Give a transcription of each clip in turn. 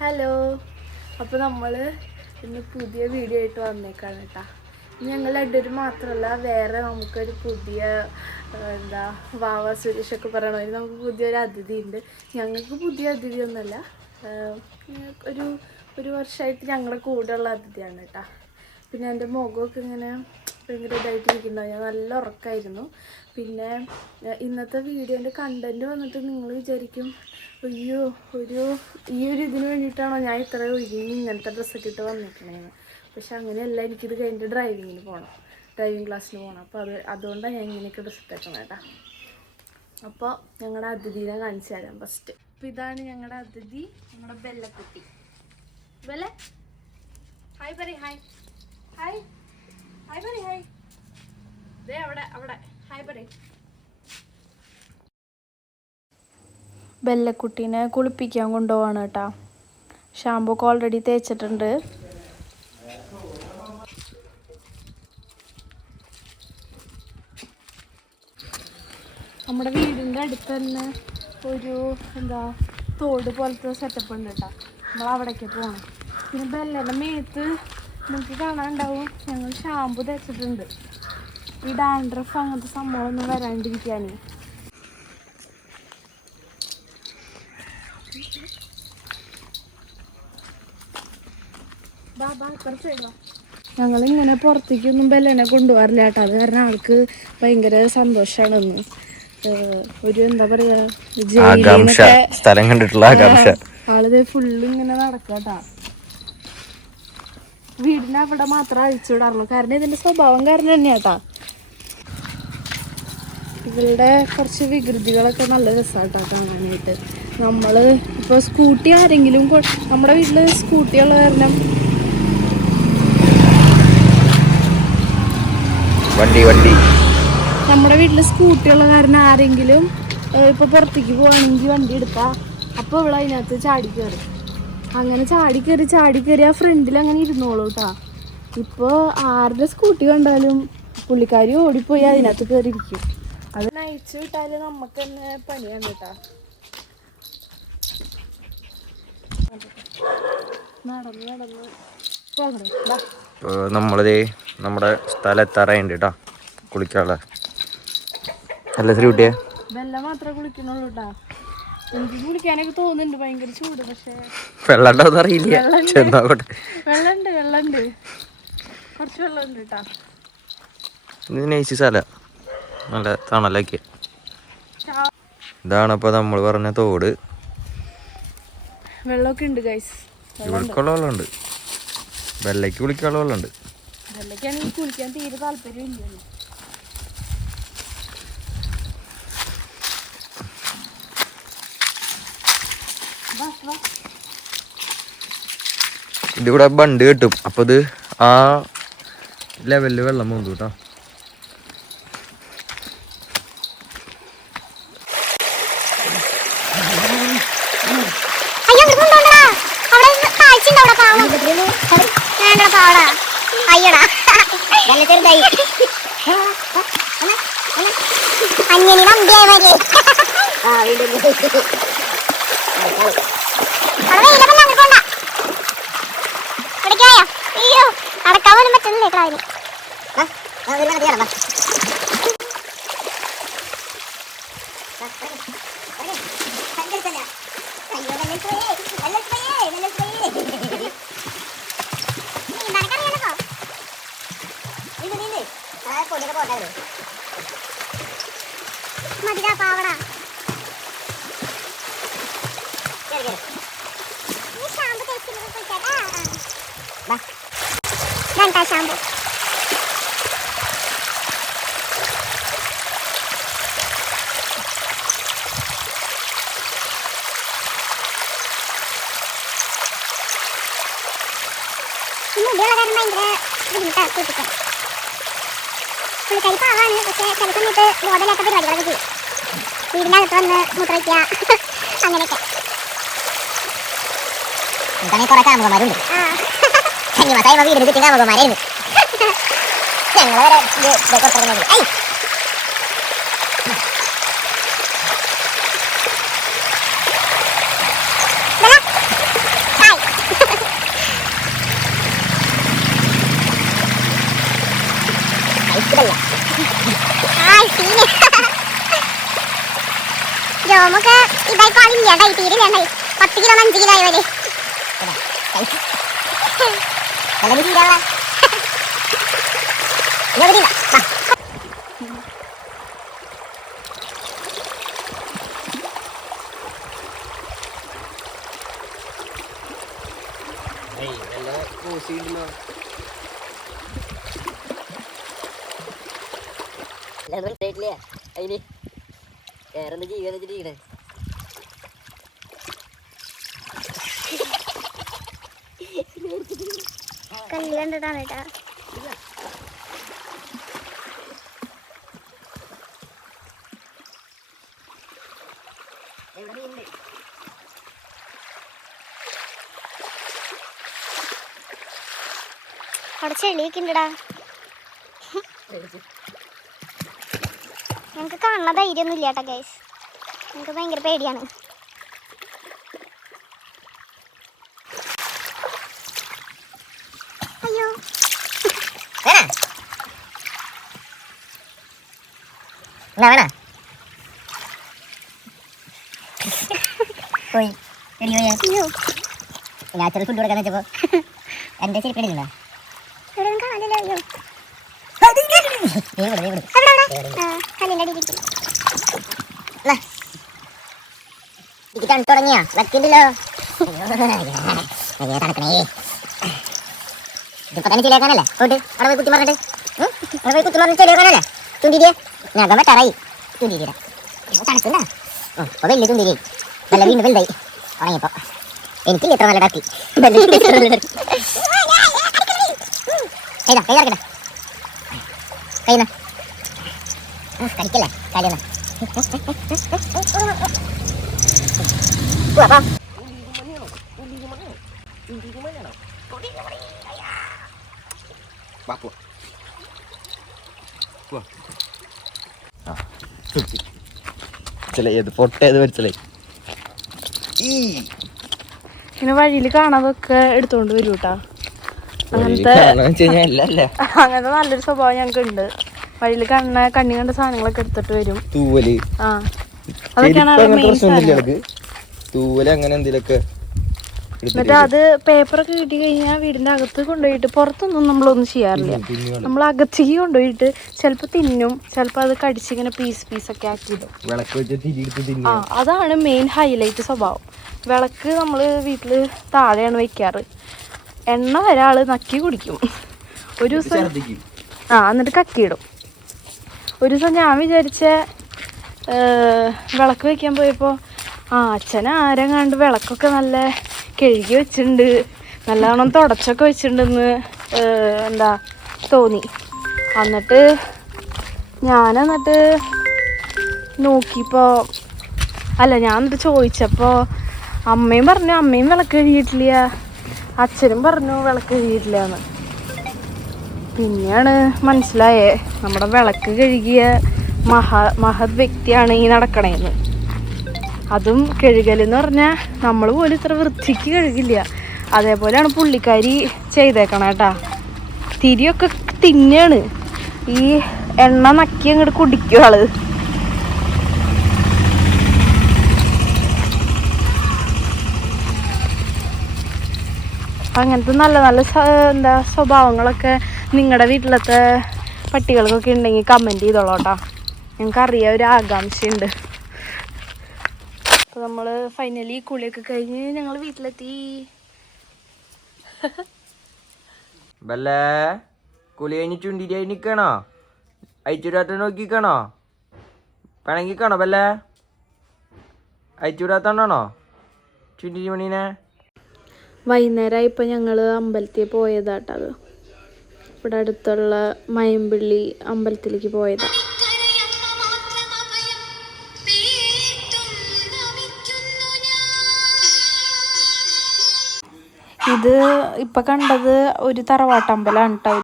Hello, അപ്പോൾ നമ്മൾ ഇന്ന് പുതിയ വീഡിയോ ആയിട്ട് വന്നേക്കാണ് കേട്ടോ. ഞങ്ങൾ രണ്ടുപേരും മാത്രമല്ല, വേറെ നമുക്കൊരു പുതിയ വാവ സുരേഷൊക്കെ പറയണ നമുക്ക് പുതിയൊരു അതിഥി ഉണ്ട്. ഞങ്ങൾക്ക് പുതിയ അതിഥിയൊന്നുമല്ല, ഒരു വർഷമായിട്ട് ഞങ്ങളുടെ കൂടെയുള്ള അതിഥിയാണ് കേട്ടോ. പിന്നെ എൻ്റെ മുഖമൊക്കെ ഇങ്ങനെ ഭയങ്കര ഇതായിട്ടിരിക്കുന്നുണ്ടാവും. ഞാൻ നല്ല ഉറക്കമായിരുന്നു. പിന്നെ ഇന്നത്തെ വീഡിയോൻ്റെ കണ്ടൻറ്റ് വന്നിട്ട് നിങ്ങൾ വിചാരിക്കും, അയ്യോ ഈ ഒരു ഇതിന് വേണ്ടിയിട്ടാണോ ഞാൻ ഇത്ര ഒരുങ്ങി ഇങ്ങനത്തെ ഡ്രസ്സൊക്കെ ഇട്ട് വന്നിരിക്കണേന്ന്. പക്ഷെ അങ്ങനെയല്ല, എനിക്കിത് കഴിഞ്ഞിട്ട് ഡ്രൈവിംഗ് ക്ലാസ്സിന് പോകണം. അപ്പോൾ അതുകൊണ്ടാണ് ഞാൻ ഇങ്ങനെയൊക്കെ ഡ്രസ്സ് ഇട്ടേക്കണം കേട്ടോ. അപ്പോൾ ഞങ്ങളുടെ അതിഥീനെ കാണിച്ചു തരാം ഫസ്റ്റ്. അപ്പോൾ ഇതാണ് ഞങ്ങളുടെ അതിഥി, ഞങ്ങളുടെ ബെല്ലക്കുട്ടി. ബെല്ല ഹായ് പറയ്, ഹായ് ഹായ് ഹായ് പറയ്, ഹായ്. ദേ അവിടെ ഹായ് പറയ്. ബെല്ലക്കുട്ടീനെ കുളിപ്പിക്കാൻ കൊണ്ടുപോവാണ് കേട്ടോ. ഷാമ്പൂ ഒക്കെ ഓൾറെഡി തേച്ചിട്ടുണ്ട്. നമ്മുടെ വീടിൻ്റെ അടുത്ത് തന്നെ ഒരു തോട് പോലത്തെ സെറ്റപ്പ് ഉണ്ട് കേട്ടോ. നമ്മൾ അവിടേക്ക് പോകണം. പിന്നെ ബെല്ലേൻ്റെ മേത്ത് നമുക്ക് കാണാനുണ്ടാവും, ഞങ്ങൾ ഷാമ്പൂ തേച്ചിട്ടുണ്ട്. ഈ ഡാൻഡ്രഫ് അങ്ങനത്തെ സംഭവമൊന്നും വരാണ്ടിരിക്കാൻ. ഞങ്ങളിങ്ങനെ പുറത്തേക്കൊന്നും ബെല്ലനെ കൊണ്ടുപോകാറില്ല കേട്ടോ. അത് കാരണം ആൾക്ക് ഭയങ്കര സന്തോഷമാണെന്ന്. ഒരു സ്ഥലം കണ്ടിട്ടുള്ള ആളിത് ഫുള്ള് ഇങ്ങനെ നടക്കാട്ടാ. വീടിന് അവിടെ മാത്രം അഴിച്ചുവിടാറുള്ളൂ, കാരണം ഇതിന്റെ സ്വഭാവം കാരണം തന്നെയാട്ടാ. ഇവളുടെ കുറച്ച് വികൃതികളൊക്കെ നല്ല രസമായിട്ടാ കാണാനായിട്ട്. നമ്മള് ഇപ്പൊ സ്കൂട്ടി ആരെങ്കിലും നമ്മുടെ വീട്ടില് സ്കൂട്ടിയുള്ള കാരണം നമ്മുടെ വീട്ടില് സ്കൂട്ടിയുള്ള കാരണം ആരെങ്കിലും ഇപ്പൊ പുറത്തേക്ക് പോവാണെങ്കിൽ വണ്ടി എടുത്താ അപ്പൊ ഇവിടെ അതിനകത്ത് ചാടി കയറി. അങ്ങനെ ചാടി കയറി ആ ഫ്രണ്ടിൽ അങ്ങനെ ഇരുന്നോളൂ കേട്ടാ. ഇപ്പൊ ആരുടെ സ്കൂട്ടി കണ്ടാലും പുള്ളിക്കാരി ഓടിപ്പോയി അതിനകത്ത് കയറി ഇരിക്കും. അത് നയിച്ചു വിട്ടാല് നമുക്ക് തന്നെ പണിയാണ് കേട്ടാ. നടന്ന് നമ്മളത് നമ്മുടെ സ്ഥലം എത്താറായിട്ടുണ്ട് കേട്ടോ, കുളിക്കാനുള്ള. അല്ല ശ്രീകുട്ടിയെ, വെള്ളം മാത്രമേ കുളിക്കുന്നുള്ളൂ കേട്ടാ. എനിക്ക് കുളിക്കാനൊക്കെ തോന്നുന്നുണ്ട്, ഭയങ്കര ചൂട്. പക്ഷെ വെള്ളം ഉണ്ടാവും അറിയില്ല. വെള്ളമുണ്ട്, കുറച്ച് വെള്ളമുണ്ട് കേട്ടാ. നൈസ് സ്ഥല, നല്ല തണലൊക്കെ. ഇതാണ് ഇപ്പൊ നമ്മൾ പറഞ്ഞ തോട്. വെള്ളമൊക്കെ ഉണ്ട് ഗൈസ്. ഇവിടേക്കുള്ള വെള്ളമുണ്ട്, വെള്ളയ്ക്ക് കുളിക്കാനുള്ള വെള്ളമുണ്ട്. വെള്ളയ്ക്കാണെങ്കിൽ കുളിക്കാൻ തീരെ താല്പര്യം ഇല്ലല്ലോ. ഇതിവിടെ ബണ്ട് കിട്ടും, അപ്പൊ ഇത് ആ ലെവലില് വെള്ളം പോകും കേട്ടോ. അടക്കാൻ പോലും പറ്റുന്നില്ലേ ക്ലാവിന്. മതിരാ പാവട ഷാമ്പു തേച്ചിട്ടാ രണ്ടാ ഷാമ്പു. മുടിയുള്ള കാരണം ഭയങ്കര ബുദ്ധിമുട്ടാണ് കുളിപ്പിക്കാൻ. പുള്ളിക്കാരി പാവാണ്, പക്ഷേ ചില സമയത്ത് ബോധമില്ലാത്ത പരിപാടികളൊക്കെ ചെയ്യും. വീടിൻ്റെ അകത്ത് വന്ന് മൂത്രവയ്ക്കുക അങ്ങനെയൊക്കെ. കുറെ കാമുകന്മാരുണ്ട്. കഞ്ഞിമാസായി വീടിന് ചുറ്റും കാമുകന്മാരായിരുന്നു. ഞങ്ങൾ വരെ പുറത്തിറങ്ങുന്നത്. രോമൊക്കെ ഇതായി കാണില്ലാണ്ടായി തീരില്ലാണ്ടായി 10 കിലോ 5 കിലോ ആയവര് അതിന് വേറെന്താ ജീവിതം വെച്ചിട്ടിരിക്കണേ കല്ല് കണ്ടിട്ടാണ് കേട്ടാ അവിടെ ചെളിയൊക്കെ ഉണ്ടടാ ഞങ്ങൾക്ക് കാണുന്ന ധൈര്യമൊന്നും ഇല്ല കേട്ടോ ഗൈസ് ഞങ്ങൾക്ക് ഭയങ്കര പേടിയാണ് അയ്യോ പോയി നാച്ചുറൽ ഫുഡ് കൊടുക്കാൻ വെച്ചപ്പോ എന്റെ ശരിക്കടില്ല കാണാനില്ല അയ്യോ ഇത് തണുത്തു തുടങ്ങിയാ വെക്കിണ്ടല്ലോ തണുക്കണേ ഇതിപ്പോ തന്നെ ചെലിയാക്കാനല്ലേ പോയിട്ട് അവിടെ പോയി കുത്തി പറഞ്ഞിട്ട് അവിടെ പോയി കുത്തി പറഞ്ഞ് ചെലിയാക്കാനല്ലേ ചുണ്ടിരിയെ നഖം വെട്ടാറായി ചുണ്ടിരിയുടെ തണുക്കുന്ന അപ്പൊ വലിയ ചുണ്ടിരി നല്ല വീണ്ടും വലുതായി ഉണങ്ങിയപ്പോ എനിക്കില്ല എത്ര നല്ല ഡാക്കി കൈതാ കൈ ഇറക്കട്ടെ കൈന്ന കടിക്കല്ലേ കാര്യം ഏത് പൊട്ടേത് മനസ്സിലായി ഇങ്ങനെ വഴിയിൽ കാണാതൊക്കെ എടുത്തോണ്ട് വരും കേട്ടാ അങ്ങനത്തെ നല്ലൊരു സ്വഭാവം ഞങ്ങൾക്ക് ഉണ്ട് വഴിയിൽ കണ്ണി കണ്ട സാധനങ്ങളൊക്കെ എടുത്തിട്ട് വരും തൂവല് ആ അതൊക്കെയാണ് തൂവല് അങ്ങനെ എന്തെങ്കിലുമൊക്കെ എന്നിട്ട് അത് പേപ്പറൊക്കെ കിട്ടി കഴിഞ്ഞാൽ വീടിന്റെ അകത്ത് കൊണ്ടുപോയിട്ട് പുറത്തൊന്നും നമ്മളൊന്നും ചെയ്യാറില്ല നമ്മൾ അകത്തേക്ക് കൊണ്ടുപോയിട്ട് ചിലപ്പോൾ തിന്നും ചിലപ്പോൾ അത് കടിച്ചിങ്ങനെ പീസൊക്കെ ആക്കിയിടും ആ അതാണ് മെയിൻ ഹൈലൈറ്റ് സ്വഭാവം വിളക്ക് നമ്മൾ വീട്ടിൽ താഴെയാണ് വെക്കാറ് എണ്ണ വരെ ആള് നക്കി കുടിക്കും ഒരു ദിവസം എന്നിട്ട് കക്കിയിടും ഒരു ദിവസം ഞാൻ വിചാരിച്ച വിളക്ക് വെക്കാൻ പോയപ്പോൾ അച്ഛൻ ആരെങ്ങാണ്ട് വിളക്കൊക്കെ നല്ല കഴുകി വെച്ചിട്ടുണ്ട് നല്ലവണ്ണം തുടച്ചൊക്കെ വെച്ചിട്ടുണ്ടെന്ന് തോന്നി എന്നിട്ട് നോക്കിയപ്പോൾ ഞാൻ എന്നിട്ട് ചോദിച്ചപ്പോൾ അമ്മയും പറഞ്ഞു അമ്മയും വിളക്ക് കഴുകിയിട്ടില്ല അച്ഛനും പറഞ്ഞു വിളക്ക് കഴുകിയിട്ടില്ല എന്ന് പിന്നെയാണ് മനസ്സിലായേ നമ്മുടെ വിളക്ക് കഴുകിയ മഹത് വ്യക്തിയാണ് ഈ നടക്കണേന്ന് അതും കഴുകലെന്ന് പറഞ്ഞാൽ നമ്മൾ പോലും ഇത്ര വൃത്തിക്ക് കഴുകില്ല അതേപോലെയാണ് പുള്ളിക്കാരി ചെയ്തേക്കണേ കേട്ടാ തിരിയൊക്കെ തിന്നാണ് ഈ എണ്ണ നക്കി അങ്ങോട്ട് കുടിക്കും ആള് അങ്ങനത്തെ നല്ല നല്ല സ്വഭാവങ്ങളൊക്കെ നിങ്ങളുടെ വീട്ടിലത്തെ പട്ടികൾക്കൊക്കെ ഉണ്ടെങ്കിൽ കമൻറ്റ് ചെയ്തോളൂ കേട്ടോ ഞങ്ങൾക്കറിയാം ഒരു ആകാംക്ഷയുണ്ട് അപ്പോൾ നമ്മൾ ഫൈനലി കുളിയൊക്കെ കഴിഞ്ഞ് ഞങ്ങൾ വീട്ടിലെത്തി ബല്ലേ കുളി കഴിഞ്ഞിട്ടുണ്ടിരി നിൽക്കണോ അയച്ചുവിടാത്ത നോക്കിക്കണോ പിണങ്ങിക്കണോ ബല്ലേ അയച്ചുവിടാത്തോണ്ടാണോ ചുണ്ടിരി മണീനെ വൈകുന്നേരമായി ഇപ്പോൾ ഞങ്ങൾ അമ്പലത്തിൽ പോയതാട്ടത് ഇവിടെ അടുത്തുള്ള മയമ്പിള്ളി അമ്പലത്തിലേക്ക് പോയതാണ് ഇത് ഇപ്പം കണ്ടത് ഒരു തറവാട്ടമ്പലമാണ് കേട്ടോ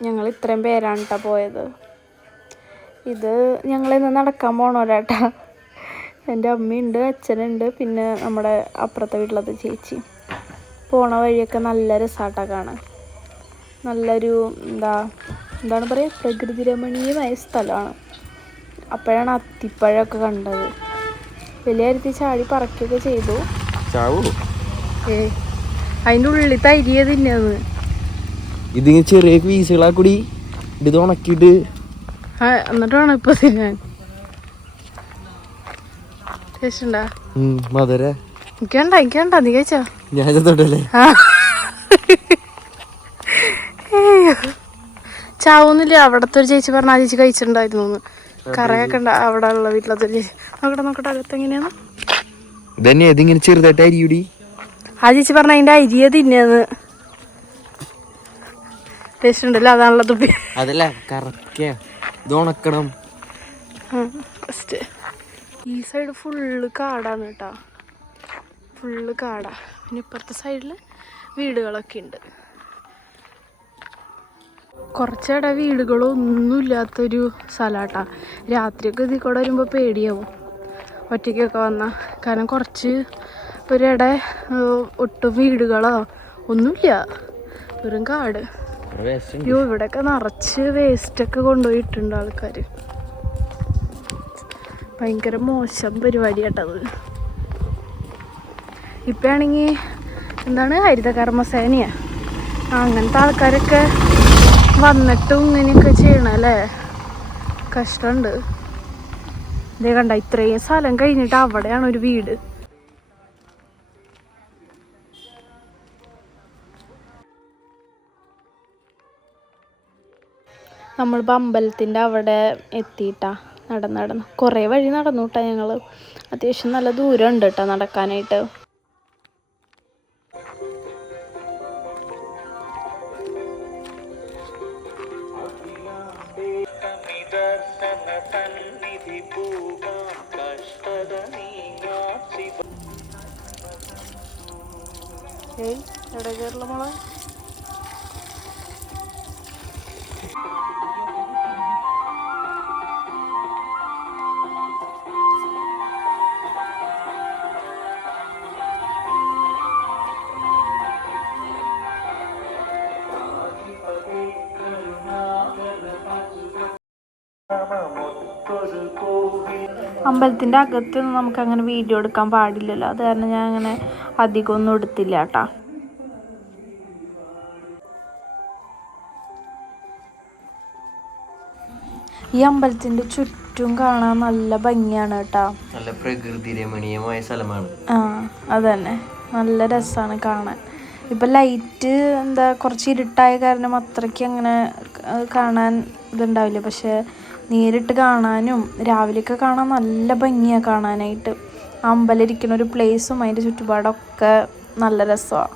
ഞങ്ങൾ ഇത്രയും പേരാണ് കേട്ടോ പോയത് ഇത് ഞങ്ങളിന്ന് നടക്കാൻ പോണോരാട്ടാ എൻ്റെ അമ്മയുണ്ട്, അച്ഛനുണ്ട്, പിന്നെ നമ്മുടെ അപ്പുറത്തെ വീട്ടിലത്തെ ചേച്ചി. പോണ വഴിയൊക്കെ നല്ല രസമായിട്ടാണ് കാണാൻ. നല്ലൊരു എന്താണ് പറയുക, പ്രകൃതി രമണീയമായ സ്ഥലമാണ്. അപ്പോഴാണ് അത്തിപ്പഴമൊക്കെ കണ്ടത്. വലിയ കാര്യത്തിൽ ചാടി പറക്കുകയൊക്കെ ചെയ്തു. അതിൻ്റെ ഉള്ളിൽ തരിയ തിന്നത്. ഇതിങ്ങനെ ചെറിയ പീസുകളാ കൂടി ഇത് ഉണക്കിയിട്ട് എന്നിട്ട് വേണം ഇപ്പൊ തിന്നാൻ. ടേസ്റ്റ് മധുര എനിക്കണ്ട നീ കഴിച്ചോ? ഞാൻ തൊട്ടല്ലേ ചാവൊന്നുമില്ല. അവിടത്തെ ഒരു ചേച്ചി പറഞ്ഞ ആ ചേച്ചി കഴിച്ചിട്ടുണ്ടായിരുന്നു. കറയൊക്കെ ഉണ്ട് അവിടെ ഉള്ള വീട്ടിലത്തെ ചേച്ചി. നോക്കട്ടെ അകത്ത് എങ്ങനെയാന്ന്. ഇതന്നെ ഇതിങ്ങനെ ചെറുതായിട്ട് അരിയൂടി. ആ ചേച്ചി പറഞ്ഞ അതിന്റെ അരിയ തിന്നത് ടേസ്റ്റ് ഉണ്ടല്ലോ, അതാണല്ലോ തുപ്പി. അതല്ല കറക്ക ഇത് ഉണക്കണം. ഫസ്റ്റ് ഈ സൈഡ് ഫുള്ള് കാടാണ് കേട്ടോ, ഫുള്ള് കാടാ. പിന്നെ ഇപ്പുറത്തെ സൈഡിൽ വീടുകളൊക്കെ ഉണ്ട്. കുറച്ചിടെ വീടുകളൊന്നുമില്ലാത്തൊരു സ്ഥലമാട്ടാ. രാത്രിയൊക്കെ ഇതിൽ കൂടെ വരുമ്പോൾ പേടിയാവും ഒറ്റയ്ക്കൊക്കെ വന്നാൽ. കാരണം കുറച്ച് ഒരിട ഒട്ടും വീടുകളോ ഒന്നുമില്ല, വെറും കാട്. അയ്യോ, ഇവിടെയൊക്കെ നിറച്ച് വേസ്റ്റൊക്കെ കൊണ്ടുപോയിട്ടുണ്ട് ആൾക്കാർ. ഭയങ്കര മോശം പരിപാടി കേട്ടത്. ഇപ്പം ആണെങ്കിൽ എന്താണ് ഹരിതകർമ്മസേനയാ, അങ്ങനത്തെ ആൾക്കാരൊക്കെ വന്നിട്ടും ഇങ്ങനെയൊക്കെ ചെയ്യണല്ലേ. കഷ്ടമുണ്ട്. ഇതേ കണ്ട, ഇത്രയും സ്ഥലം കഴിഞ്ഞിട്ട് അവിടെയാണ് ഒരു വീട്. നമ്മളിപ്പോൾ അമ്പലത്തിൻ്റെ അവിടെ എത്തിയിട്ടാ. നടന്ന് കുറേ വഴി നടന്നു കേട്ടോ ഞങ്ങൾ. അത്യാവശ്യം നല്ല ദൂരം ഉണ്ട് കേട്ടോ നടക്കാനായിട്ട്. എവിടെ കയറില്ല മോളെ? അമ്പലത്തിൻ്റെ അകത്തൊന്നും നമുക്ക് അങ്ങനെ വീഡിയോ എടുക്കാൻ പാടില്ലല്ലോ, അത് കാരണം ഞാൻ അങ്ങനെ അധികമൊന്നും എടുത്തില്ല കേട്ടാ. ഈ അമ്പലത്തിൻ്റെ ചുറ്റും കാണാൻ നല്ല ഭംഗിയാണ് കേട്ടോ. നല്ല പ്രകൃതി രമണീയമായ സ്ഥലമാണ്. അതന്നെ, നല്ല രസമാണ് കാണാൻ. ഇപ്പം ലൈറ്റ് കുറച്ച് ഇരുട്ടായ കാരണം അത്രയ്ക്ക് അങ്ങനെ കാണാൻ ഇതുണ്ടാവില്ല. പക്ഷേ നേരിട്ട് കാണാനും രാവിലെയൊക്കെ കാണാൻ നല്ല ഭംഗിയാണ് കാണാനായിട്ട്. അമ്പലം ഇരിക്കുന്ന ഒരു പ്ലേസും അതിൻ്റെ ചുറ്റുപാടൊക്കെ നല്ല രസമാണ്.